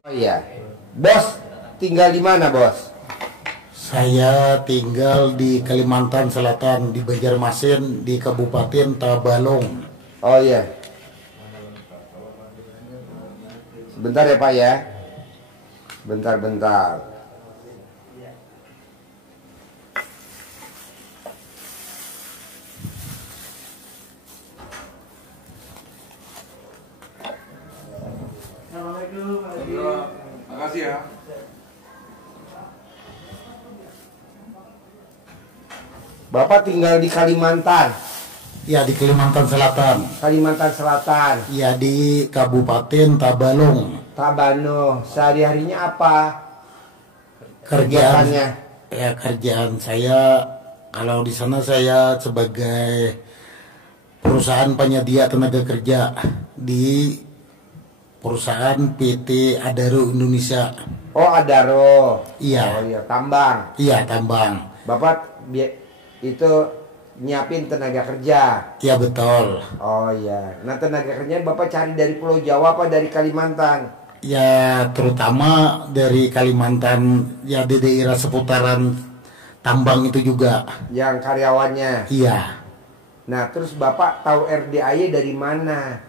Oh iya, Bos tinggal di mana, Bos? Saya tinggal di Kalimantan Selatan, di Banjarmasin, di Kabupaten Tabalong. Oh iya. Sebentar ya Pak ya. Bentar. Makasih ya. Bapak tinggal di Kalimantan. Ya, di Kalimantan Selatan. Kalimantan Selatan. Ya, di Kabupaten Tabalong. Tabano. Sehari-harinya apa? Kerjaan Kegiatannya? Ya, kerjaan saya kalau di sana saya sebagai perusahaan penyedia tenaga kerja di perusahaan PT Adaro Indonesia. Oh, Adaro. Iya. Oh iya, tambang. Iya, tambang. Bapak itu nyiapin tenaga kerja. Iya, betul. Oh iya. Nah, tenaga kerja Bapak cari dari Pulau Jawa apa dari Kalimantan? Ya, terutama dari Kalimantan, ya di daerah seputaran tambang itu juga. Yang karyawannya. Iya. Nah, terus Bapak tahu RDAY dari mana?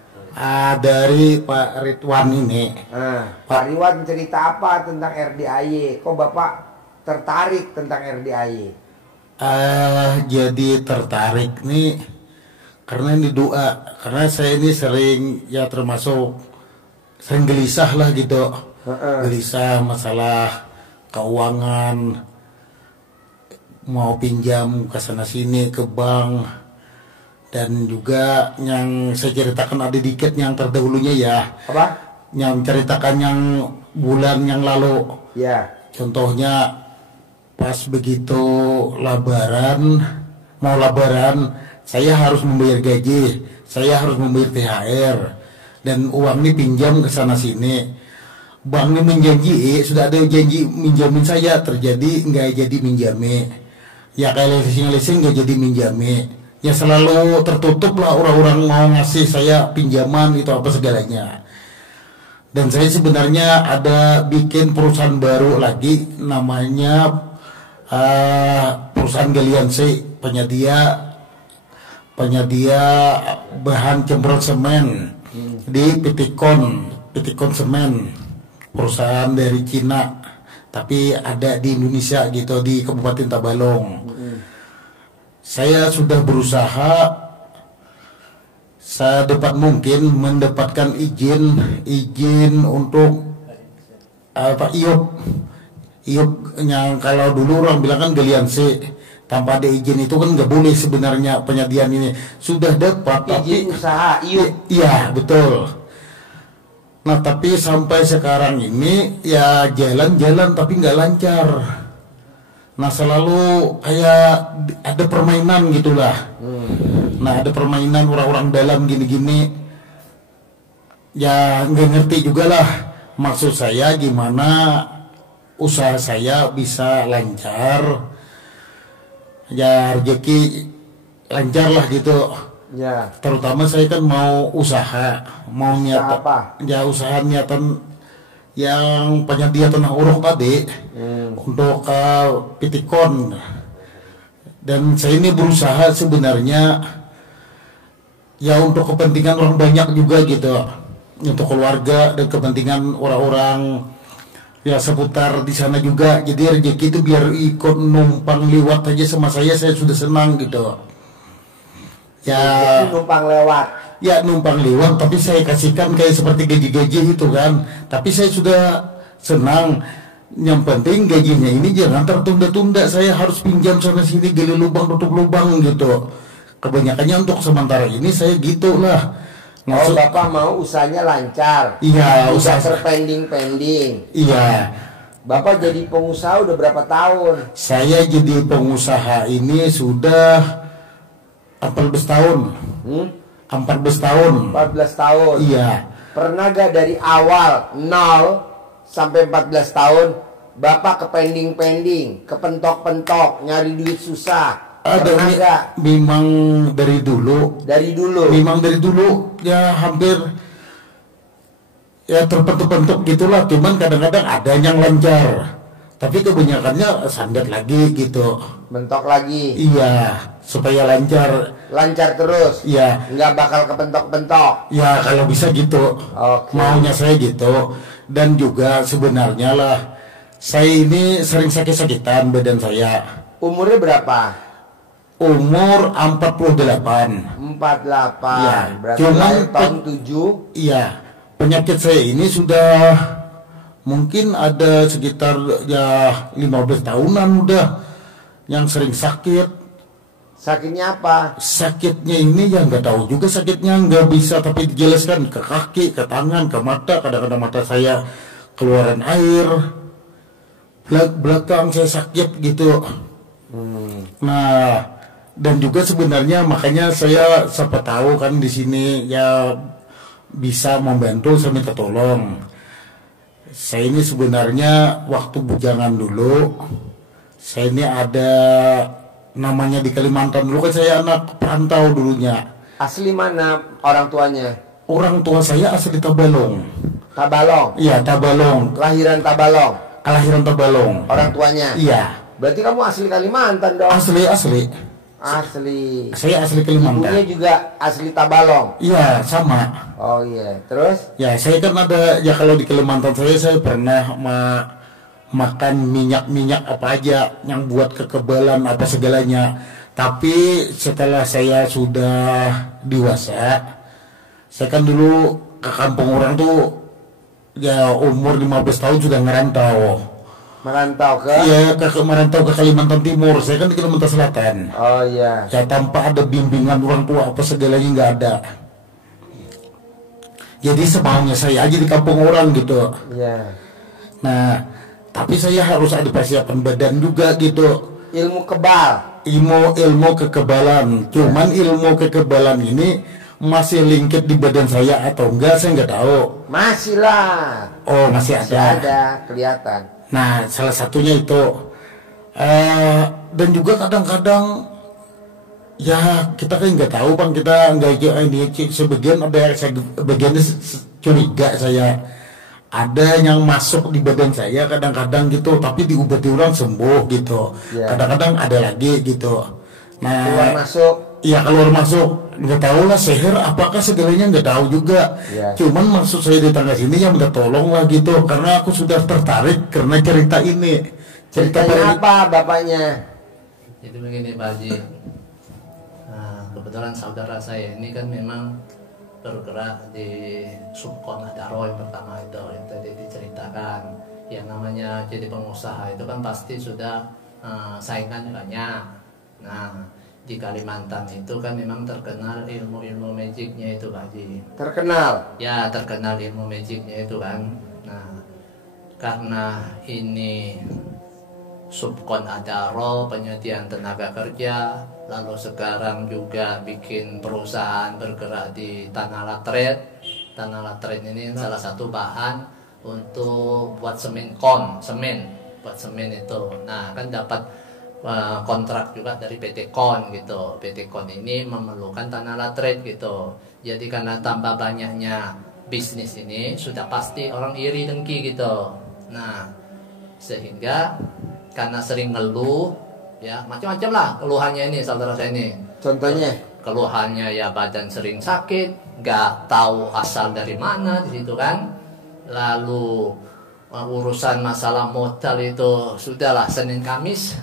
Dari Pak Ridwan ini. Nah, Pak Ridwan cerita apa tentang RDAY? Kok Bapak tertarik tentang RDAY? Jadi tertarik nih karena ini doa. Karena saya ini sering, ya termasuk sering gelisah lah gitu. Gelisah masalah keuangan, mau pinjam ke sana sini ke bank. Dan juga yang saya ceritakan ada dikit yang terdahulunya ya. Apa? Yang ceritakan yang bulan yang lalu. Ya. Contohnya pas begitu mau lebaran, saya harus membayar gaji, saya harus membayar THR, dan uang ini pinjam ke sana sini. Bank ini menjanji, sudah ada janji minjamin saya, terjadi nggak jadi minjami. Ya kayak leasing nggak jadi minjami. Ya selalu tertutup lah orang-orang mau ngasih saya pinjaman itu apa segalanya. Dan saya sebenarnya ada bikin perusahaan baru lagi, namanya perusahaan galian C, penyedia bahan campuran semen di Pitikon Semen, perusahaan dari Cina tapi ada di Indonesia gitu, di Kabupaten Tabalong. Saya sudah berusaha sedapat mungkin mendapatkan izin untuk IOP yang kalau dulu orang bilang kan galian C, tanpa ada izin itu kan nggak boleh sebenarnya penyediaan ini. Sudah dapat izin tapi usaha IOP. Iya, betul. Nah, tapi sampai sekarang ini ya jalan-jalan tapi nggak lancar. Nah, selalu kayak ada permainan gitulah. Nah, ada permainan orang-orang dalam gini-gini. Ya nggak ngerti juga lah. Maksud saya gimana usaha saya bisa lancar, ya rezeki lancar lah gitu. Ya. Terutama saya kan mau usaha apa? Ya usaha niatan yang penyedia tanah uruk tadi untuk Pitikon. Dan saya ini berusaha sebenarnya ya untuk kepentingan orang banyak juga gitu, untuk keluarga dan kepentingan orang-orang ya seputar di sana juga. Jadi rezeki itu biar ikut numpang lewat aja sama saya sudah senang gitu. Ya numpang lewat. Ya numpang lewat, tapi saya kasihkan kayak seperti gaji-gaji itu kan. Tapi saya sudah senang. Yang penting gajinya ini jangan tertunda-tunda. Saya harus pinjam sana sini, gali lubang tutup lubang gitu. Kebanyakannya untuk sementara ini saya gitulah. Oh, Bapak mau usahanya lancar. Iya, usaha usaha terpending. Iya. Bapak jadi pengusaha udah berapa tahun? Saya jadi pengusaha ini sudah 14 tahun. 14 tahun. 14 tahun. Iya. Pernah gak dari awal 0 sampai 14 tahun Bapak kepending-pending, kepentok-pentok, nyari duit susah? Pernah gak? Memang dari dulu. Dari dulu? Memang dari dulu, ya hampir ya terpentuk-pentuk gitulah. Cuman kadang-kadang ada yang lancar, tapi kebanyakannya sandet lagi gitu. Bentok lagi? Iya, supaya lancar. Lancar terus? Iya. Nggak bakal kepentok-pentok? Ya kalau bisa gitu. Oke. Maunya saya gitu. Dan juga sebenarnya lah, saya ini sering sakit-sakitan badan saya. Umurnya berapa? Umur 48. 48. Iya. Berarti Cuman lahir tahun 7. Iya. Penyakit saya ini sudah mungkin ada sekitar ya 15 tahunan udah yang sering sakit. Sakitnya apa? Sakitnya ini ya nggak tahu juga sakitnya, nggak bisa tapi dijelaskan, ke kaki, ke tangan, ke mata. Kadang-kadang mata saya keluaran air, belakang saya sakit gitu. Nah, dan juga sebenarnya makanya saya siapa tahu kan di sini ya bisa membantu, saya minta tolong. Saya ini sebenarnya waktu bujangan dulu, saya ini ada namanya di Kalimantan dulu kan, saya anak perantau dulunya. Asli mana orang tuanya? Orang tua saya asli Tabalong. Tabalong? Iya, Tabalong. Kelahiran Tabalong? Kelahiran Tabalong. Orang tuanya? Iya. Berarti kamu asli Kalimantan dong? Asli. Asli. Saya asli Kalimantan. Ibunya juga asli Tabalong? Iya, sama. Oh iya, terus? Ya, saya kan ada, ya kalau di Kalimantan saya pernah makan minyak apa aja yang buat kekebalan apa segalanya. Tapi setelah saya sudah dewasa, saya kan dulu ke kampung orang tuh ya umur 15 tahun sudah ngerantau. Merantau ke? Iya, merantau ke Kalimantan Timur. Saya kan di Kalimantan Selatan. Oh iya. Ya tanpa ada bimbingan orang tua apa segalanya nggak ada. Jadi semaunya saya aja di kampung orang gitu. Iya. Nah, tapi saya harus ada persiapan badan juga gitu. Ilmu kebal. Ilmu kekebalan. Cuman ilmu kekebalan ini masih lingkit di badan saya atau enggak, saya nggak tahu. Masih lah. Oh, masih Masih ada. ada, kelihatan. Nah, salah satunya itu. Dan juga kadang-kadang ya kita kan nggak tahu bang, kita nggak ini sebagian ada bagian curiga saya. Ada yang masuk di badan saya kadang-kadang gitu, tapi diobati orang sembuh gitu. Yeah. Kadang-kadang ada lagi gitu. Nah, Keluar masuk. Iya, keluar masuk. Nggak tahu lah sihir apakah segalanya, nggak tahu juga. Yeah. Cuman maksud saya di tangga sini yang minta tolong lah gitu, karena aku sudah tertarik karena cerita ini. Ceritanya apa bapaknya? Jadi begini Pak Haji. Nah, kebetulan saudara saya ini kan memang bergerak di subkon Adaro yang pertama itu yang tadi diceritakan. Yang namanya jadi pengusaha itu kan pasti sudah saingan banyak. Nah, di Kalimantan itu kan memang terkenal ilmu-ilmu magicnya itu Pak Haji. Terkenal? Ya, terkenal ilmu magicnya itu kan. Nah, karena ini subkon Adaro penyediaan tenaga kerja, lalu sekarang juga bikin perusahaan bergerak di tanah latret. Tanah latret ini salah satu bahan untuk buat semen buat semen itu. Nah, kan dapat kontrak juga dari PT Kon gitu. PT Kon ini memerlukan tanah latret gitu. Jadi karena tambah banyaknya bisnis ini sudah pasti orang iri dengki gitu. Nah, sehingga karena sering ngeluh ya macam-macam lah keluhannya ini saudara saya ini. Contohnya? Keluhannya ya badan sering sakit, nggak tahu asal dari mana di situ kan. Lalu urusan masalah modal itu sudahlah Senin Kamis.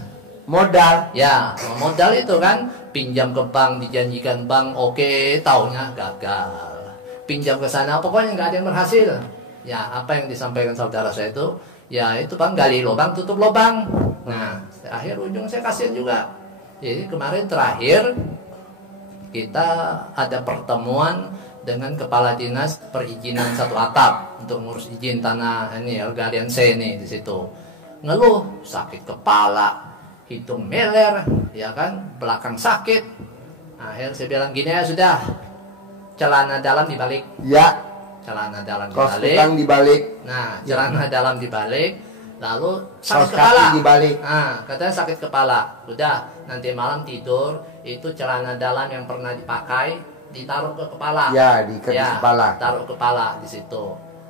Modal? Ya, modal itu kan pinjam ke bank, dijanjikan bank oke, taunya gagal. Pinjam ke sana pokoknya nggak ada yang berhasil. Ya, apa yang disampaikan saudara saya itu, ya itu bang gali lubang tutup lubang. Nah, akhir ujung saya kasihan juga. Jadi kemarin terakhir kita ada pertemuan dengan kepala dinas perizinan satu atap untuk ngurus izin tanah ini Galian C ini di situ. Ngeluh sakit kepala, hidung meler, ya kan, belakang sakit. Akhir saya bilang gini ya sudah, celana dalam dibalik. Ya. celana dalam Kaos dibalik. kutang dibalik. Nah, celana dalam dibalik, lalu Kaos sakit kepala. kaki dibalik. Nah, katanya sakit kepala. Udah, nanti malam tidur itu celana dalam yang pernah dipakai ditaruh ke kepala. Ya, diikat di kepala. Taruh kepala di situ.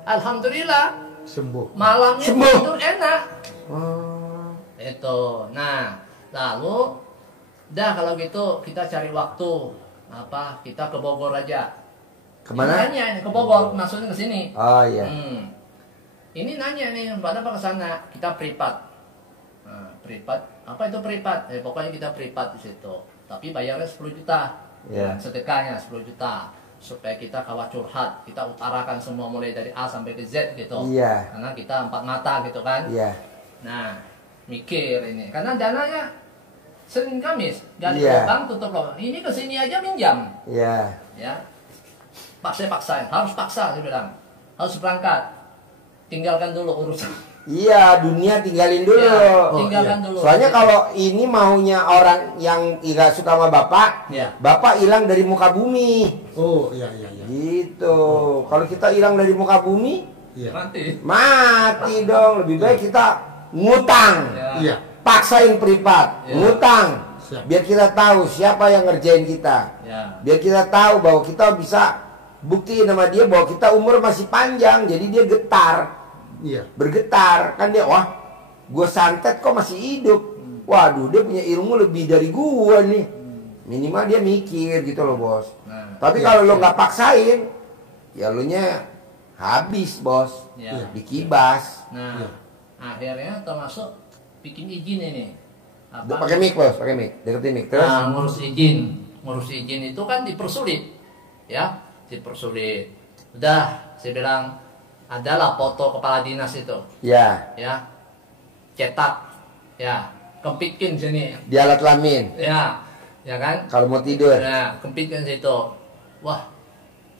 Alhamdulillah, Sembuh. malamnya Sembuh. tidur enak. Oh. Itu. Nah, lalu dah kalau gitu kita cari waktu kita ke Bogor aja. Kemana? Ini nanya ke Bogor, maksudnya ke sini. Oh iya. Ini nanya nih, pada apa ke sana? Kita privat. Nah, privat, apa itu privat? Pokoknya kita privat di situ. Tapi bayarnya 10 juta. Iya. Sedekahnya 10 juta. Supaya kita kawat curhat, kita utarakan semua mulai dari A sampai ke Z gitu. Iya. Karena kita 4 mata gitu kan. Iya. Nah, mikir ini. Karena dananya Senin Kamis, gali Iya. lubang, tutup lubang. Ini kesini aja minjam. Iya. Ya. Paksain, harus paksa saya bilang. Harus berangkat. Tinggalkan dulu urusan. Iya, dunia tinggalin dulu. Ya, tinggalkan dulu. Soalnya kalau ini maunya orang yang nggak suka sama bapak, Ya. bapak hilang dari muka bumi. Oh, iya iya iya. Gitu. Kalau kita hilang dari muka bumi, Iya. mati dong. Lebih baik kita ngutang. Ya. Iya. Paksain privat, Ya. ngutang. Siap. Biar kita tahu siapa yang ngerjain kita. Ya. Biar kita tahu bahwa kita bisa buktiin sama dia bahwa kita umur masih panjang. Jadi dia getar. Iya. Bergetar. Kan dia, wah, gue santet kok masih hidup. Waduh, dia punya ilmu lebih dari gue nih. Minimal dia mikir gitu loh, bos. Nah, Tapi Iya, kalau lo iya. nggak paksain, ya lo nya habis, bos. ya. Dikibas. Nah, Iya. akhirnya termasuk bikin izin ini. Apa? Pakai mic, bos, pakai mic. Deketin mic. Terus? Nah, ngurus izin itu kan dipersulit, ya, dipersulit. Udah, saya bilang adalah foto kepala dinas itu, Ya, ya, cetak, ya, kempitkin sini, di alat kelamin. ya kan, Kalau mau tidur. ya, kempitkin situ. Wah,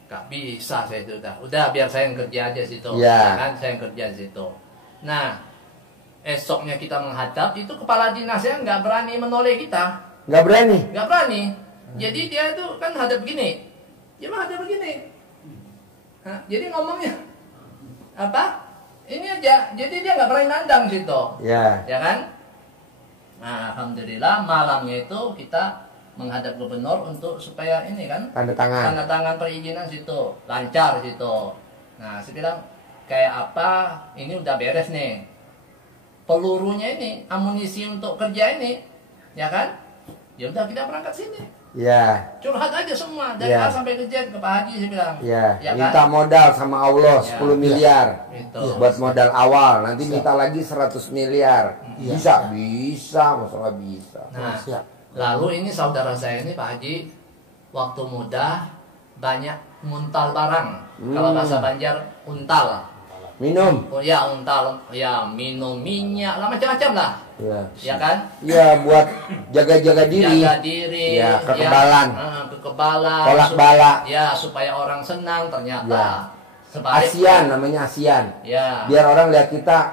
gak bisa saya itu udah biar saya yang kerja aja situ, Ya. kan, saya yang kerja situ. Nah, esoknya kita menghadap itu kepala dinasnya nggak berani menoleh kita. Nggak berani. Nggak berani. Jadi dia itu kan hadap begini. Dia mah hadap begini. Hah? Jadi ngomongnya apa? Ini aja. Jadi dia nggak berani nandang situ. Ya. Ya kan? Nah, alhamdulillah malamnya itu kita menghadap gubernur untuk supaya ini kan Tanda tangan. tanda tangan perizinan situ lancar situ. Nah, saya bilang kayak apa? Ini udah beres nih. Pelurunya ini, amunisi untuk kerja ini, ya kan? Ya udah kita berangkat sini. Ya. Curhat aja semua dari Ya. A sampai ke Z ke Pak Haji saya bilang. Ya. Ya Minta kan? modal sama Allah Ya. 10 miliar. Itu. Buat modal awal. Nanti Siap. minta lagi 100 miliar. Ya. Bisa, bisa, masalah bisa. Nah, Siap. lalu ini saudara saya ini Pak Haji waktu muda banyak nguntal barang. Kalau bahasa Banjar untal. Minum. Oh ya untal, ya minum minyak lah macam-macam lah. Ya. Ya kan? Ya, buat jaga-jaga diri. Jaga diri, Ya, kekebalan. kekebalan, Tolak bala. ya supaya orang senang ternyata. Ya. Sebaliknya, ASEAN namanya ASEAN. ya, Biar orang lihat kita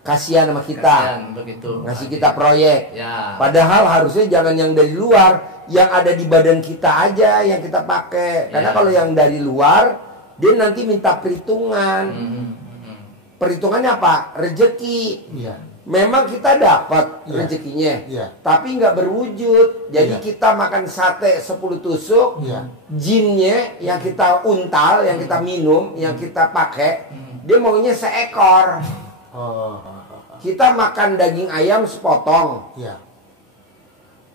kasihan sama kita. kasihan begitu. Ngasih kita proyek. Ya, Padahal harusnya jangan yang dari luar, yang ada di badan kita aja yang kita pakai. Karena Ya. kalau yang dari luar, dia nanti minta perhitungan. Perhitungannya apa? Rezeki. Iya. Memang kita dapat Iya. rezekinya, Iya. tapi nggak berwujud. Jadi Iya. kita makan sate 10 tusuk, Iya. jinnya yang kita untal, yang kita minum, yang kita pakai, dia maunya seekor. Oh. Kita makan daging ayam sepotong, Iya.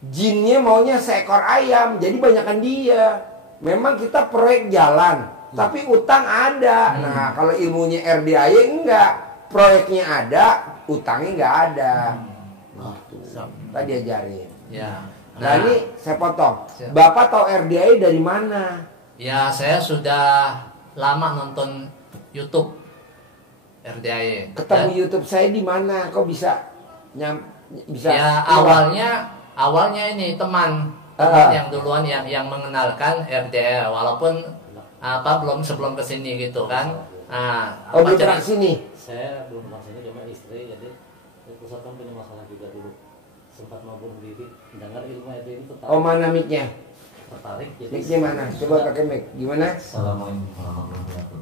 jinnya maunya seekor ayam. Jadi banyakan dia. Memang kita proyek jalan, tapi utang ada. Nah, kalau ilmunya RDAY enggak, proyeknya ada, utangnya nggak ada. Oh, Tadi ajarin. ya. Nah, ini saya potong. Siap. Bapak tahu RDAY dari mana? Ya saya sudah lama nonton YouTube RDAY. Ketemu YouTube saya di mana? Kok bisa bisa? Ya keluar? awalnya ini teman yang duluan yang mengenalkan RDA walaupun sebelum kesini gitu kan. Nah, Oh, apa belum pernah cerita- kesini. Saya belum pernah sini cuma istri, jadi pusat kan punya masalah juga dulu, sempat mau bunuh diri, dengar ilmu itu tertarik, Oh, mana mic-nya? tertarik jadi Mic-nya mana? Coba pakai mic. Gimana? Assalamualaikum warahmatullahi wabarakatuh.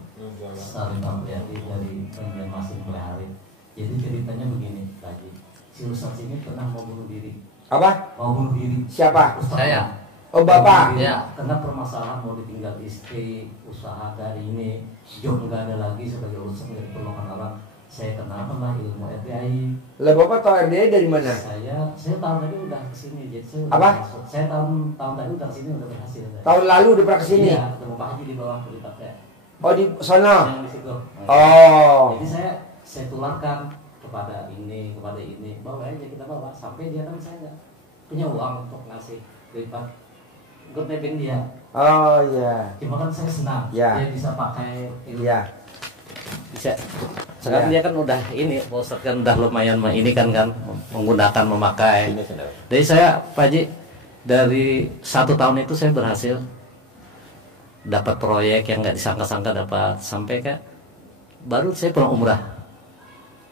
Lestari Tabriati dari Banjarmasin Pelihari. Jadi ceritanya begini, Pak Haji. Si Ustaz ini pernah mau bunuh diri. Apa? Mau bunuh diri. Siapa? Ustaz. Saya. Oh, Bapak. Ya. Karena permasalahan mau ditinggal istri, usaha dari ini, job nggak ada lagi sebagai urusan dari perlongan orang. Saya kenal lah ilmu RDI. Lah Bapak tahu RDI dari mana? Saya tahun tadi udah kesini, jadi saya udah Apa? masuk. Saya tahun tadi udah kesini udah berhasil. Tahun lalu udah pernah kesini? Iya, ketemu Pak Haji di bawah berita saya. Oh, di sana? Yang di situ. Oh. Jadi saya tularkan kepada ini, bawa aja kita bawa sampai dia kan saya nggak punya uang untuk ngasih lipat. Gue nebeng dia. Oh iya. Cuma kan saya senang, Ya. dia bisa pakai itu. Iya. Bisa. Sekarang Ya. dia kan udah ini, Pak Ustadz kan udah lumayan ini kan menggunakan memakai. Jadi saya Pak Haji dari 1 tahun itu saya berhasil dapat proyek yang nggak disangka-sangka, dapat sampai baru saya pulang umrah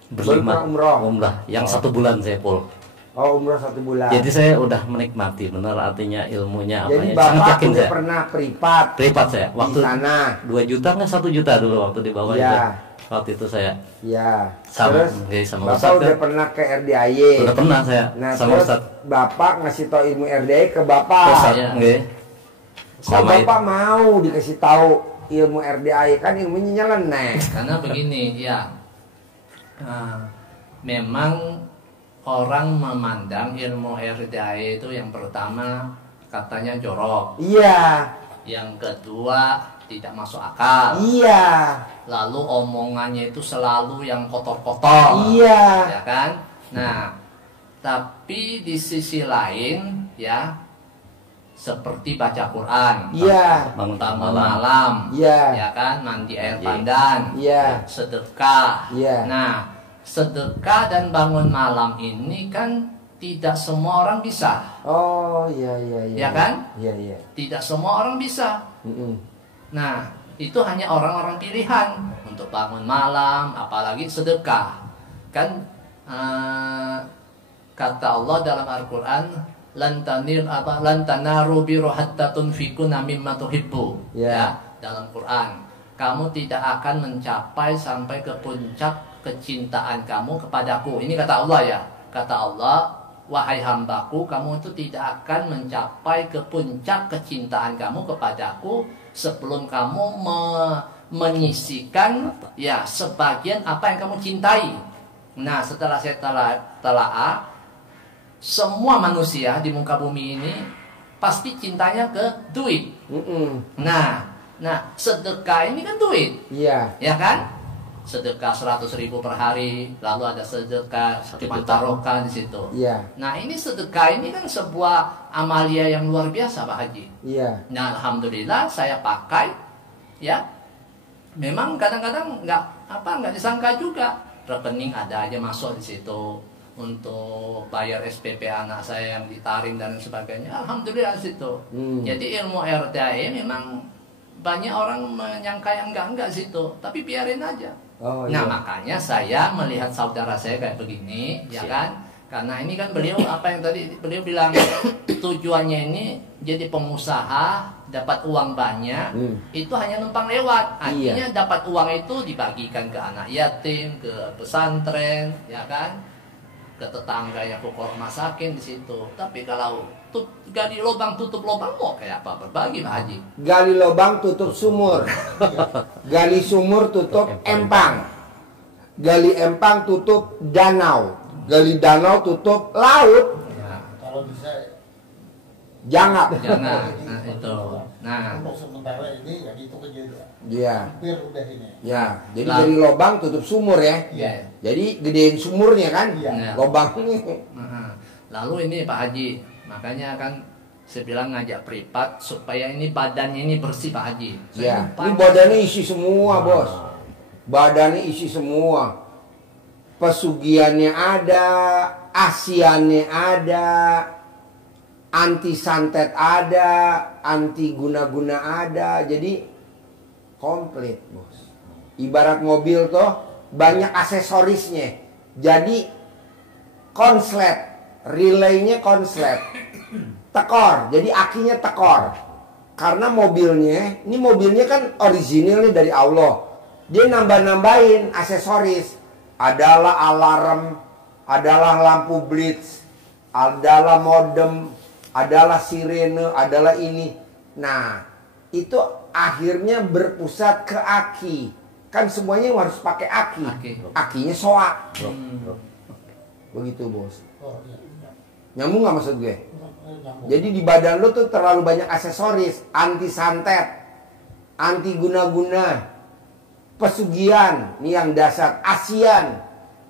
berlima pulang umrah? yang 1 bulan saya full. Oh, umroh 1 bulan. Jadi saya udah menikmati benar artinya ilmunya apa Jadi ya. Sangat Bapak yakin udah saya. pernah privat Privat saya waktu di sana. 2 juta nggak 1 juta dulu waktu di bawah Iya. itu. Waktu itu saya Ya. Sama, Terus oke, sama Bapak Ustadz udah kan? pernah ke RDIY. udah pernah saya Nah, sama terus Ustadz. Bapak ngasih tahu ilmu RDIY ke Bapak. Ustadz, Iya. nggih. Kok Sama Bapak mau dikasih tahu ilmu RDIY, kan ilmunya nyeleneh. Karena begini, ya, memang orang memandang ilmu RDI itu yang pertama katanya jorok, Iya. yang kedua tidak masuk akal, Iya. lalu omongannya itu selalu yang kotor-kotor, Iya. ya kan? Nah, tapi di sisi lain, ya, seperti baca Quran, Iya. bangun bangun malam. malam, Iya. ya kan, mandi air Iya. pandan, Iya. sedekah. Iya. Nah, sedekah dan bangun malam ini kan tidak semua orang bisa, Oh, iya iya iya. Ya kan? Iya iya. tidak semua orang bisa. Mm-mm. Nah, itu hanya orang-orang pilihan untuk bangun malam, apalagi sedekah. Kan kata Allah dalam Al-Quran, lan tanaru birra hatta tunfiqu mimma tuhibbu. Ya. Ya, dalam Quran, kamu tidak akan mencapai sampai ke puncak kecintaan kamu kepadaku. Ini kata Allah ya. Kata Allah, wahai hambaku, kamu itu tidak akan mencapai ke puncak kecintaan kamu kepadaku sebelum kamu menyisikan ya sebagian apa yang kamu cintai. Nah, setelah saya telaah, semua manusia di muka bumi ini pasti cintanya ke duit. Mm-mm. Nah, sedekah ini kan duit, Iya. ya kan? Sedekah 100.000 per hari, lalu ada sedekah 1 cuma juta. taruhkan di situ. Iya. Nah, ini sedekah ini kan sebuah amalia yang luar biasa, Pak Haji. Iya. Nah, alhamdulillah saya pakai, ya. Memang kadang-kadang nggak disangka juga, rekening ada aja masuk di situ untuk bayar SPP anak saya yang ditaring dan sebagainya. Alhamdulillah di situ. Jadi ilmu RDI memang banyak orang menyangka yang enggak situ, tapi biarin aja. Oh, Nah, iya. makanya saya melihat saudara saya kayak begini, ya kan? Karena ini kan beliau apa yang tadi beliau bilang, tujuannya ini jadi pengusaha, dapat uang banyak, itu hanya numpang lewat. Artinya dapat uang itu dibagikan ke anak yatim, ke pesantren, ya kan? Ke tetangga yang pokok masakin di situ. Tapi kalau gali lubang tutup lubang, mau kayak apa? Berbagi, Pak Haji. Gali lubang tutup sumur. Gali sumur tutup empang. Gali empang tutup danau. Gali danau tutup laut. Ya, Kalau bisa Jangan. jangan. Nah, itu. Nah, untuk sementara ini ya gitu aja. Iya. Hampir udah ini. Ya, jadi Lah. gali lubang tutup sumur ya. ya. Jadi gedein sumurnya kan. Iya. Lubang. Nah, lalu ini Pak Haji, makanya kan saya bilang ngajak privat supaya ini badannya ini bersih, Pak Haji. Ya, Saya ini lupa. badannya isi semua, Bos. Badannya isi semua. Pesugiannya ada, asiannya ada, anti santet ada, anti guna-guna ada. Jadi komplit, Bos. Ibarat mobil tuh banyak aksesorisnya. Jadi konslet, relaynya konslet. Tekor, jadi akinya tekor. Karena mobilnya, ini mobilnya kan original nih dari Allah. Dia nambah-nambahin aksesoris. Adalah alarm, adalah lampu blitz, adalah modem, adalah sirene, adalah ini. Nah, itu akhirnya berpusat ke aki. Kan semuanya harus pakai aki. Akinya soak. Begitu, Bos. Nyambung nggak maksud gue? Jadi di badan lo tuh terlalu banyak aksesoris, anti santet, anti guna-guna, pesugihan, nih yang dasar, ASEAN.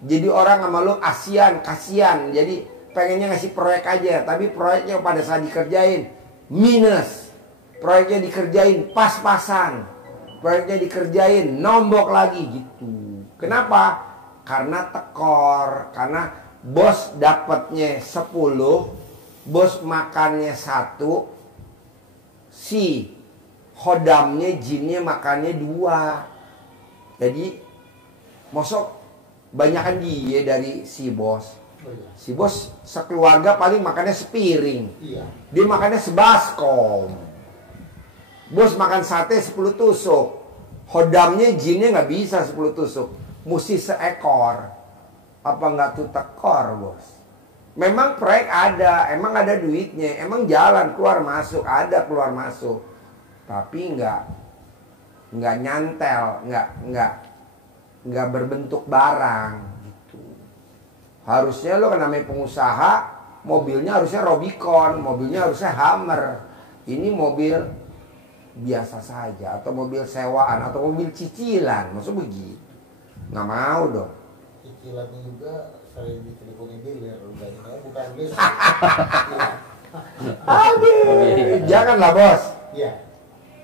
Jadi orang sama lo ASEAN, kasihan. Jadi pengennya ngasih proyek aja, tapi proyeknya pada saat dikerjain minus. Proyeknya dikerjain pas-pasan. Proyeknya dikerjain nombok lagi gitu. Kenapa? Karena tekor, karena bos dapatnya 10, bos makannya 1, si khodamnya, jinnya makannya 2. Jadi mosok banyakan dia dari si bos. Si bos sekeluarga paling makannya sepiring. Dia makannya sebaskom. Bos makan sate 10 tusuk. Khodamnya, jinnya nggak bisa 10 tusuk. Mesti seekor. Apa nggak tuh tekor, Bos? Memang proyek ada, emang ada duitnya, emang jalan keluar masuk, ada keluar masuk. Tapi nggak nyantel, nggak berbentuk barang gitu. Harusnya lo kan namanya pengusaha, mobilnya harusnya Robicon, mobilnya harusnya Hummer. Ini mobil biasa saja, atau mobil sewaan, atau mobil cicilan, maksud begitu. Nggak mau dong. Cicilannya juga sering diteleponin dealer, bukan bis. Aduh, janganlah bos. Iya,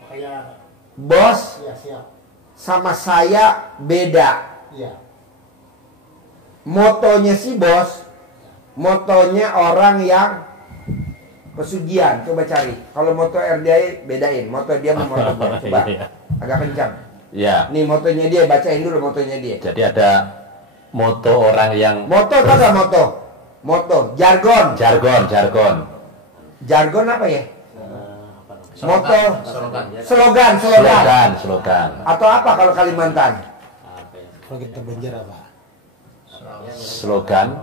makanya Bos iya siap. sama saya beda. Iya. Motonya si bos, motonya orang yang pesugihan. Coba cari. Kalau moto RDI bedain. Moto dia sama moto gue. Coba. Agak kencang. Ya. Nih motonya dia, bacain dulu motonya dia. Jadi ada moto orang yang Moto tau gak moto? Moto, jargon. Jargon apa ya? Moto, slogan. Atau apa kalau Kalimantan? Kalau kita Banjar apa? Slogan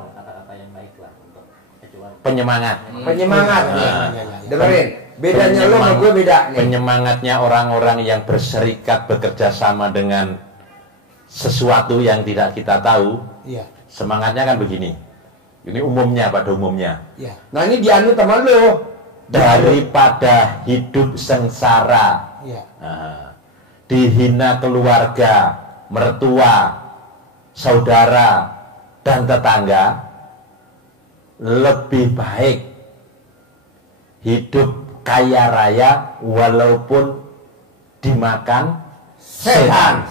penyemangat. Penyemangat. Nah, Dengerin. Bedanya lo sama gue beda nih. Penyemangatnya orang-orang yang berserikat bekerja sama dengan sesuatu yang tidak kita tahu. Iya. Semangatnya kan begini. Ini umumnya, pada umumnya. Iya. Nah ini dianu teman lo. Daripada hidup sengsara, Iya. dihina keluarga, mertua, saudara, dan tetangga, lebih baik hidup kaya raya walaupun dimakan setan.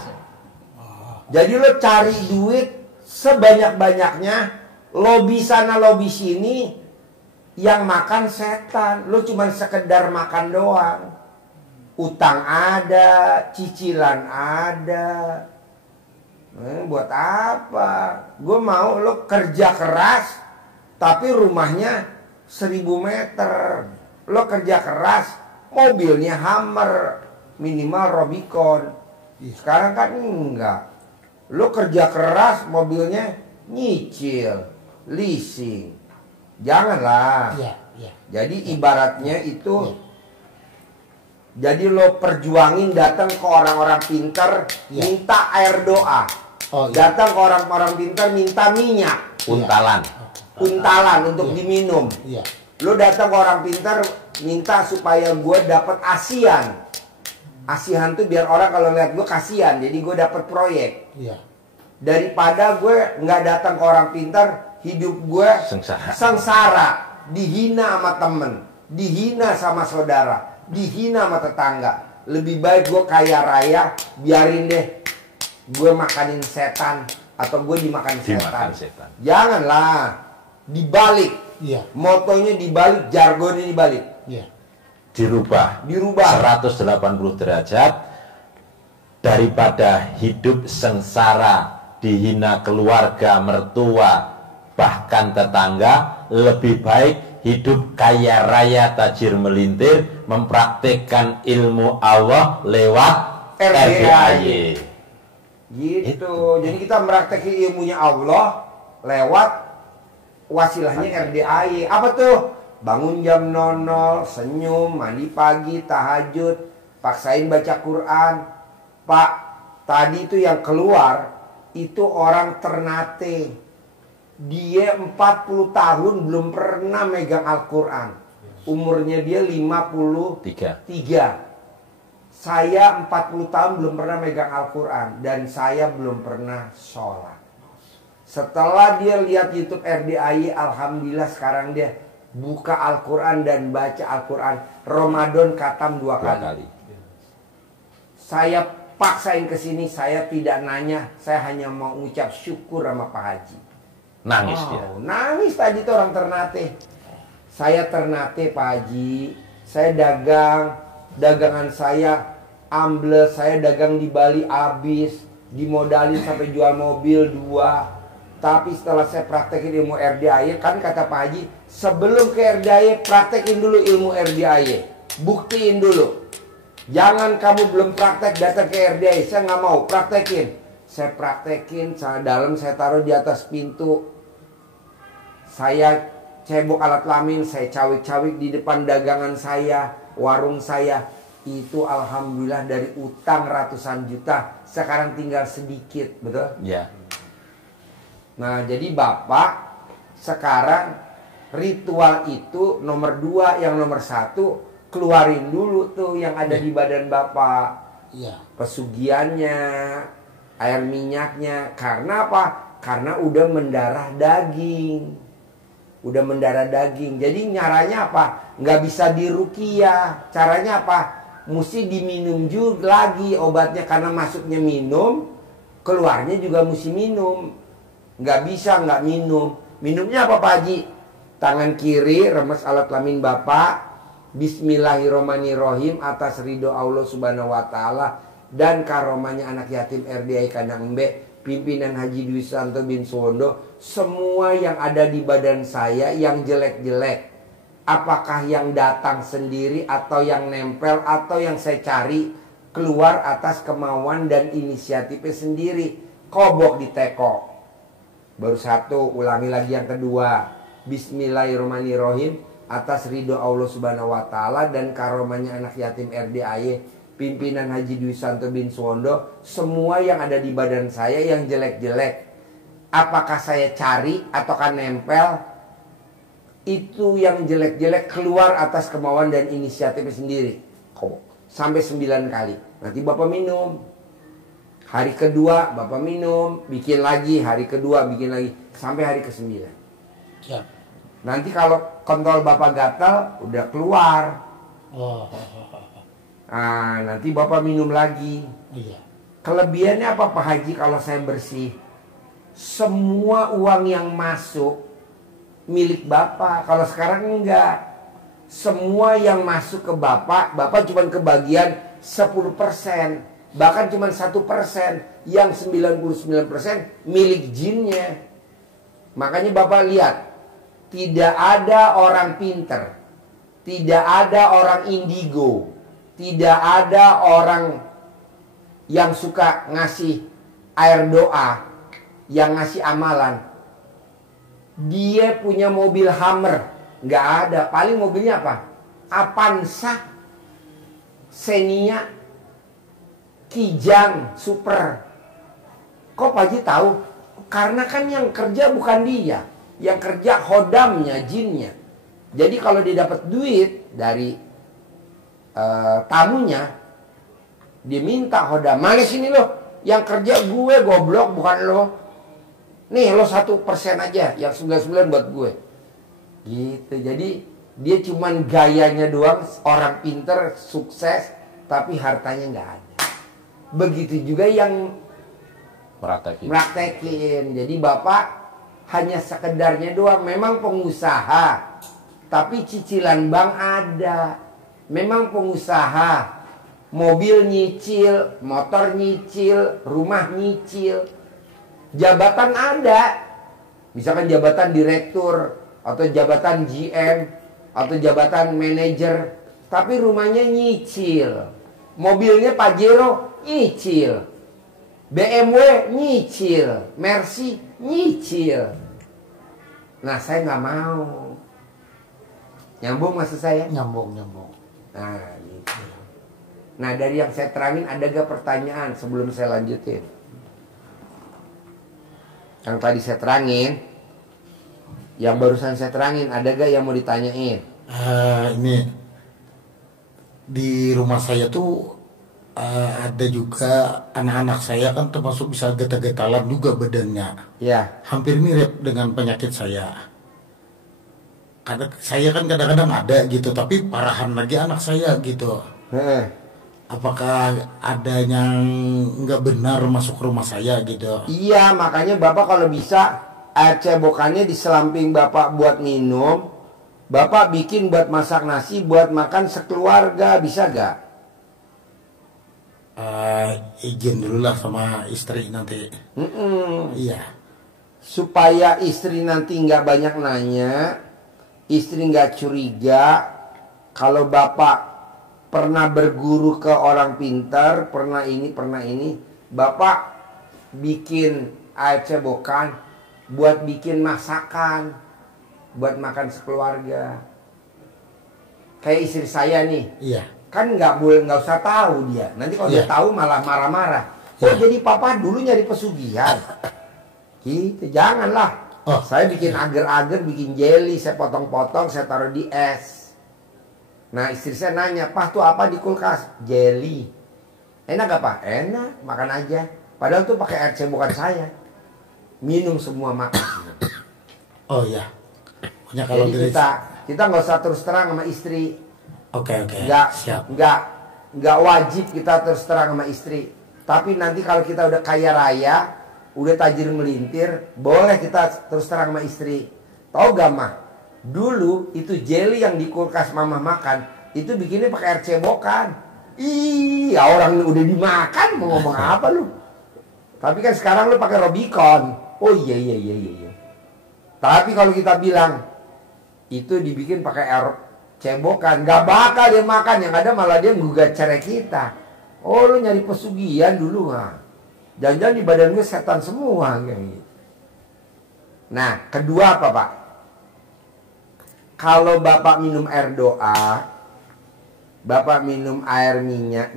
Jadi lo cari duit sebanyak-banyaknya, lobby sana lobby sini, yang makan setan. Lo cuma sekedar makan doang. Utang ada, cicilan ada. Buat apa? Gue mau lo kerja keras, tapi rumahnya 1000 meter. Lo kerja keras, mobilnya Hummer, minimal Robicon. Sekarang kan enggak. Lo kerja keras, mobilnya nyicil, leasing. Janganlah. Iya, iya. Jadi ibaratnya itu, jadi lo perjuangin datang ke orang-orang pintar, minta air doa. Datang ke orang-orang pintar minta minyak. Untalan untuk diminum. Iya. Lo datang ke orang pintar minta supaya gue dapat ASEAN. ASEAN tuh biar orang kalau lihat gue kasihan, jadi gue dapat proyek. Iya. Daripada gue nggak datang ke orang pintar, hidup gue sengsara, dihina sama temen, dihina sama saudara, dihina sama tetangga. Lebih baik gue kaya raya, biarin deh gue makanin setan atau gue dimakan setan. Janganlah, dibalik. Iya. Motonya dibalik, jargonnya dibalik. Iya. Dirubah 180 derajat. Daripada hidup sengsara, dihina keluarga, mertua, bahkan tetangga, lebih baik hidup kaya raya, tajir melintir, mempraktekkan ilmu Allah lewat RDAY. Gitu. Jadi kita mempraktekkan ilmunya Allah lewat wasilahnya RDAY. Apa tuh? Bangun jam 00, senyum, mandi pagi, tahajud, paksain baca Quran. Pak, tadi itu yang keluar itu orang Ternate. Dia 40 tahun belum pernah megang Al-Quran. Umurnya dia 53. Saya 40 tahun belum pernah megang Al-Quran. Dan saya belum pernah sholat. Setelah dia lihat YouTube RDAY, alhamdulillah sekarang dia buka Al-Quran dan baca Al-Quran. Ramadan khatam 2 kali. Saya paksain ke sini, saya tidak nanya. Saya hanya mau ucap syukur sama Pak Haji. Nangis dia. Nangis tadi tuh orang Ternate. Saya Ternate Pak Haji. Saya dagangan saya ambles, saya dagang di Bali habis, dimodalin sampai jual mobil 2. Tapi setelah saya praktekin ilmu RDAY, kan kata Pak Haji, sebelum ke RDAY praktekin dulu ilmu RDAY, buktiin dulu. Jangan kamu belum praktek datang ke RDAY, saya nggak mau, praktekin. Saya praktekin, dalam saya taruh di atas pintu. Saya cebok alat kelamin, saya cawik-cawik di depan dagangan saya, warung saya. Itu alhamdulillah dari utang ratusan juta, sekarang tinggal sedikit, betul? Ya. Nah, jadi Bapak sekarang ritual itu nomor 2, yang nomor 1 keluarin dulu tuh yang ada di badan Bapak. Iya. Pesugihannya, air minyaknya. Karena apa? Karena udah mendarah daging. Udah mendarah daging. Jadi caranya apa? Nggak bisa diruqyah. Caranya apa? Mesti diminum juga lagi obatnya. Karena masuknya minum, keluarnya juga mesti minum. Nggak bisa nggak minum. Minumnya apa Pak Haji? Tangan kiri remes alat kelamin Bapak. Bismillahirrohmanirrohim atas ridho Allah subhanahu wa ta'ala dan karomanya anak yatim RDAY Kandang Embe, pimpinan Haji Dwi Susanto bin Suwondo. Semua yang ada di badan saya yang jelek-jelek, apakah yang datang sendiri atau yang nempel atau yang saya cari, keluar atas kemauan dan inisiatifnya sendiri. Kobok di teko. Baru 1, ulangi lagi yang kedua. Bismillahirrahmanirrahim atas ridho Allah subhanahu wa ta'ala dan karomanya anak yatim RDAY pimpinan Haji Dwi Susanto bin Suwondo. Semua yang ada di badan saya yang jelek-jelek, apakah saya cari ataukah nempel, itu yang jelek-jelek keluar atas kemauan dan inisiatifnya sendiri. Sampai 9 kali. Nanti Bapak minum. Hari kedua Bapak minum, bikin lagi, hari kedua bikin lagi, sampai hari ke-9. Ya. Nanti kalau kontol Bapak gatal, udah keluar. Oh. Nah, nanti Bapak minum lagi. Iya. Kelebihannya apa Pak Haji kalau saya bersih? Semua uang yang masuk milik Bapak. Kalau sekarang enggak. Semua yang masuk ke Bapak, Bapak cuma kebagian 10%. Bahkan cuma 1%. Yang 99% milik jinnya. Makanya Bapak lihat, tidak ada orang pinter, tidak ada orang indigo, tidak ada orang yang suka ngasih air doa, yang ngasih amalan. Dia punya mobil Hummer, nggak ada. Paling mobilnya apa? Avanza, Xenia, Kijang, Super. Kok Pak Haji tahu? Karena kan yang kerja bukan dia, yang kerja hodamnya, jinnya. Jadi kalau dia dapat duit dari tamunya, dia minta hodam, mana sini lo, yang kerja gue goblok bukan lo. Nih lo 1% aja, yang 99 buat gue. Gitu. Jadi dia cuman gayanya doang, orang pinter, sukses, tapi hartanya nggak ada. Begitu juga yang praktekin. Jadi Bapak hanya sekedarnya doang. Memang pengusaha, tapi cicilan bank ada. Memang pengusaha, mobil nyicil, motor nyicil, rumah nyicil. Jabatan ada. Misalkan jabatan direktur, atau jabatan GM, atau jabatan manajer. Tapi rumahnya nyicil. Mobilnya Pajero nyicil. BMW nyicil, Mercy nyicil. Nah saya nggak mau. Nyambung maksud saya? Nyambung. Nah gitu. Nah dari yang saya terangin ada gak pertanyaan sebelum saya lanjutin? Yang tadi saya terangin, yang barusan saya terangin, ada gak yang mau ditanyain? Ini di rumah saya tuh ada juga anak-anak saya kan termasuk bisa getal-getalan juga badannya. Ya. Hampir mirip dengan penyakit saya. Saya kan kadang-kadang ada gitu, tapi parahan lagi anak saya gitu. Apakah ada yang nggak benar masuk ke rumah saya gitu? Iya, makanya Bapak kalau bisa air cebokannya di selamping Bapak buat minum, Bapak bikin buat masak nasi, buat makan sekeluarga, bisa gak? Izin dulu lah sama istri nanti. Iya. Supaya istri nanti nggak banyak nanya, istri nggak curiga kalau Bapak pernah berguru ke orang pintar, pernah ini, Bapak bikin air cebokan buat bikin masakan, buat makan sekeluarga. Kayak istri saya nih, Iya. kan nggak usah tahu dia. Nanti kalau dia tahu malah marah-marah. Oh jadi papa dulu nyari pesugihan. Gitu, janganlah. Saya bikin agar-agar, bikin jelly, saya potong-potong, saya taruh di es. Nah istri saya nanya, "Pak tuh apa di kulkas?" "Jelly." "Enak gak Pak?" "Enak, makan aja." Padahal tuh pakai air cebokan saya. Minum semua makan. Oh ya. Punya kalau jadi kita nggak usah terus terang sama istri. Oke. Siap. Nggak wajib kita terus terang sama istri. Tapi nanti kalau kita udah kaya raya, udah tajir melintir, boleh kita terus terang sama istri. Tahu gak mah? Dulu itu jelly yang di kulkas mama makan, itu bikinnya pakai air cebokan. Iya, orang udah dimakan mau ngomong apa lu? Tapi kan sekarang lu pakai Robicon. Oh iya. Tapi kalau kita bilang itu dibikin pakai air cebokan, gak bakal dia makan. Yang ada malah dia menggugat cerai kita. Oh lu nyari pesugihan dulu mah. Jangan-jangan di badan gue setan semua kayak gitu. Nah, kedua apa Pak? Kalau Bapak minum air doa, Bapak minum air minyak,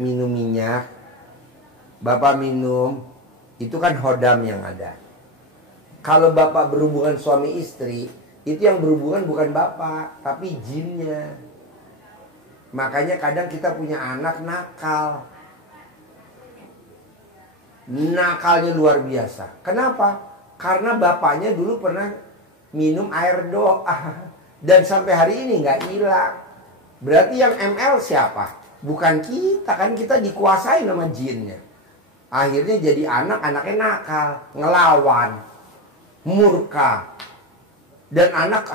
Bapak minum, itu kan hodam yang ada. Kalau Bapak berhubungan suami istri, itu yang berhubungan bukan Bapak, tapi jinnya. Makanya kadang kita punya anak nakal. Nakalnya luar biasa. Kenapa? Karena bapaknya dulu pernah minum air doa. Dan sampai hari ini nggak hilang. Berarti yang ML siapa? Bukan kita, kan kita dikuasai sama jinnya. Akhirnya jadi anaknya nakal, ngelawan, murka. Dan anak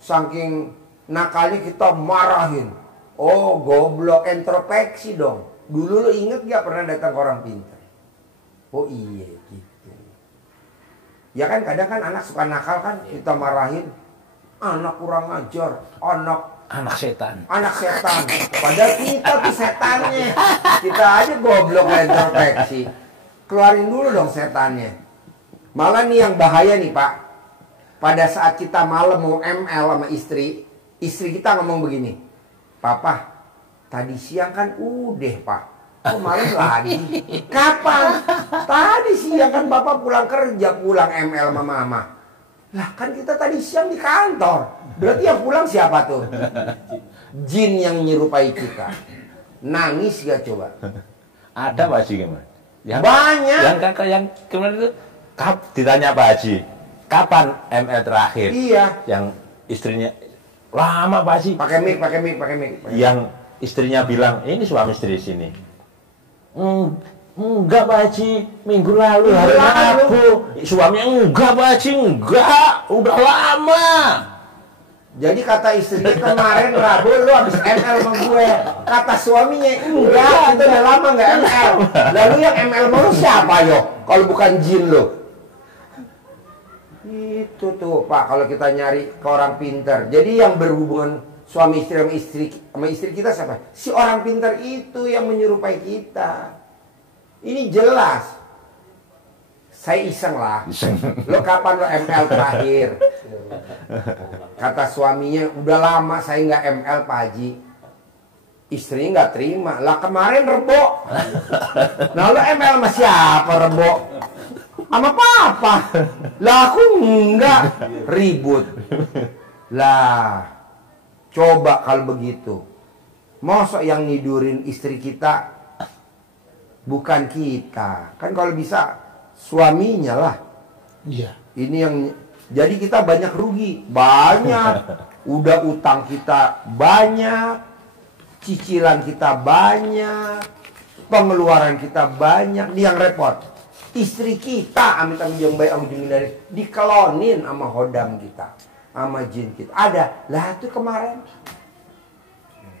saking nakalnya kita marahin. Oh goblok, introspeksi dong. Dulu lo inget gak pernah datang ke orang pintar? Oh iya gitu. Ya kan kadang kan anak suka nakal kan, kita marahin. Anak kurang ajar, anak setan. Padahal kita tuh setannya. Kita aja goblok introspeksi. Keluarin dulu dong setannya. Malah nih yang bahaya nih Pak. Pada saat kita malam mau ML sama istri kita ngomong begini, "Papa, tadi siang kan udah Pak, kok malam lagi?" "Kapan?" "Tadi siang kan Bapak pulang kerja, pulang ML sama Mama." "Lah kan kita tadi siang di kantor." Berarti yang pulang siapa tuh? Jin yang nyerupai kita. Nangis gak coba? Ada Pak Haji gimana? Banyak. Yang kakak yang kemarin itu ditanya Pak Haji, "Kapan ML terakhir?" Iya. Yang istrinya lama Pak Haji. Pakai mic. Yang istrinya bilang, "Ini suami istri sini." Enggak Pak Haji, minggu lalu hari Rabu. Suaminya enggak Pak Haji, enggak, udah lama. Jadi kata istrinya kemarin Rabu lu habis ML sama gue. Kata suaminya enggak, itu udah lama enggak ML. Lalu yang ML mau siapa yo? Kalau bukan jin lo. Itu tuh Pak, kalau kita nyari ke orang pintar. Jadi yang berhubungan suami istri sama istri kita siapa? Si orang pintar itu yang menyerupai kita. Ini jelas. Saya iseng lah. Lo kapan lo ML terakhir? Kata suaminya, udah lama saya nggak ML Pak Haji. Istrinya nggak terima. Lah kemarin Rebo. Nah lo ML sama siapa Rebo? Sama papa. Lah aku enggak. Ribut. Lah coba kalau begitu. Mosok yang nidurin istri kita bukan kita. Kan kalau bisa suaminya lah. Iya. Ini yang jadi kita banyak rugi, banyak. Udah utang kita banyak, cicilan kita banyak, pengeluaran kita banyak. Ini yang repot. Istri kita amit amit yang baik dari dikelonin sama hodam kita, sama jin kita. Ada lah itu kemarin.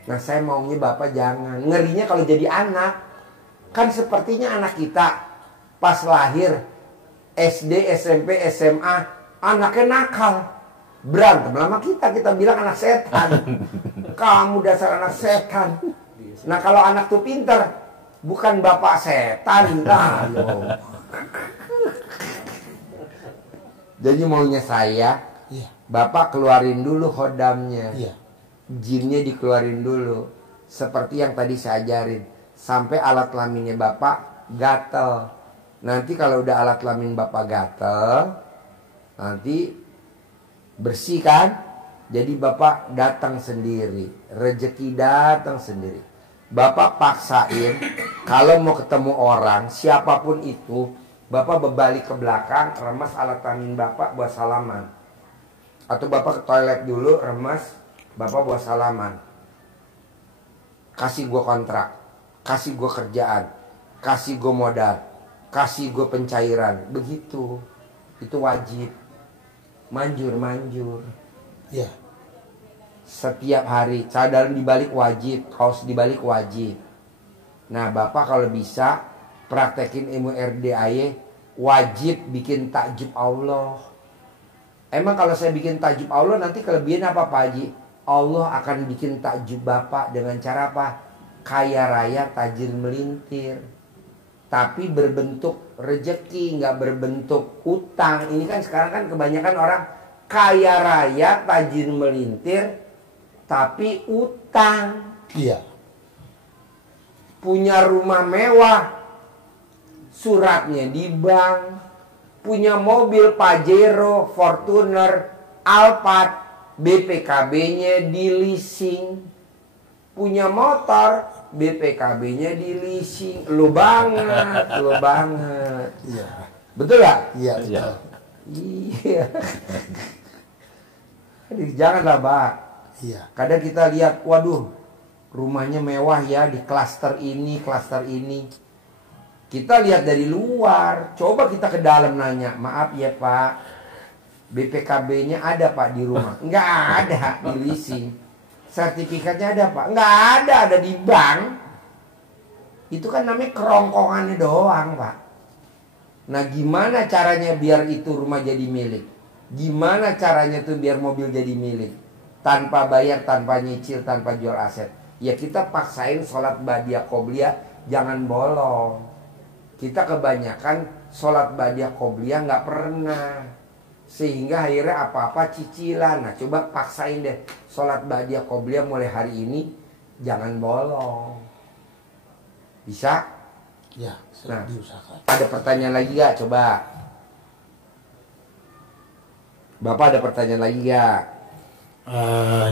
Nah saya maunya bapak jangan. Ngerinya kalau jadi anak, kan sepertinya anak kita pas lahir SD, SMP, SMA anaknya nakal, berantem sama kita bilang anak setan. Kamu dasar anak setan. Nah kalau anak tuh pinter, bukan bapak setan. Nah, jadi maunya saya, bapak keluarin dulu hodamnya, jinnya dikeluarin dulu, seperti yang tadi saya ajarin, sampai alat kelaminnya bapak gatel. Nanti kalau udah alat kelamin bapak gatel, nanti bersih kan? Jadi bapak datang sendiri, rezeki datang sendiri. Bapak paksain, kalau mau ketemu orang, siapapun itu, bapak berbalik ke belakang, remas alat kelamin bapak buat salaman. Atau bapak ke toilet dulu, remas, bapak buat salaman. Kasih gua kontrak, kasih gua kerjaan, kasih gua modal, kasih gue pencairan. Begitu. Itu wajib. Manjur. Iya. Setiap hari. Cadar dibalik wajib. Kaos dibalik wajib. Nah bapak kalau bisa praktekin ilmu RDAY, wajib bikin takjub Allah. Emang kalau saya bikin takjub Allah, nanti kelebihan apa Pak Haji? Allah akan bikin takjub bapak dengan cara apa? Kaya raya tajir melintir. Tapi berbentuk rejeki, nggak berbentuk utang. Ini kan sekarang kan kebanyakan orang kaya raya, tajir melintir, tapi utang. Iya. Punya rumah mewah, suratnya di bank. Punya mobil Pajero, Fortuner, Alphard, BPKB-nya di leasing. Punya motor, BPKB-nya di leasing. Lo banget. Iya. Betul gak? Iya. Iya. Janganlah Pak. Iya. Kadang kita lihat, waduh, rumahnya mewah ya di klaster ini. Kita lihat dari luar. Coba kita ke dalam nanya, maaf ya Pak, BPKB-nya ada Pak di rumah? Nggak ada, di leasing. Sertifikatnya ada Pak? Nggak ada di bank. Itu kan namanya kerongkongannya doang Pak. Nah gimana caranya biar itu rumah jadi milik? Gimana caranya tuh biar mobil jadi milik? Tanpa bayar, tanpa nyicil, tanpa jual aset. Ya kita paksain sholat badiah qobliyah jangan bolong. Kita kebanyakan sholat badiah qobliyah nggak pernah. Sehingga akhirnya apa-apa cicilan. Nah coba paksain deh sholat badiah qobliyah mulai hari ini jangan bolong. Bisa? Ya, nah, diusahakan. Ada pertanyaan lagi gak? Coba. Bapak ada pertanyaan lagi gak?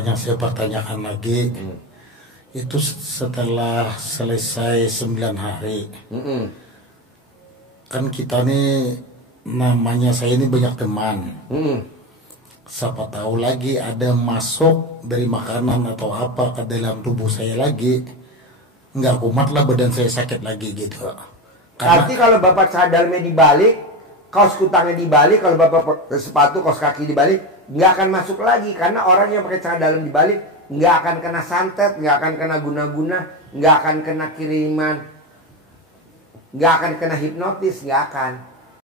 Yang saya pertanyakan lagi itu setelah selesai 9 hari. Kan kita nih namanya saya ini banyak teman. Siapa tahu lagi ada masuk dari makanan atau apa ke dalam tubuh saya lagi, nggak kumat lah, badan saya sakit lagi gitu. Nanti kalau bapak cadalnya dibalik, kaos kutangnya dibalik, kalau bapak sepatu kaos kaki dibalik, nggak akan masuk lagi. Karena orang yang pakai cadar dibalik nggak akan kena santet, nggak akan kena guna-guna, nggak akan kena kiriman, nggak akan kena hipnotis, nggak akan.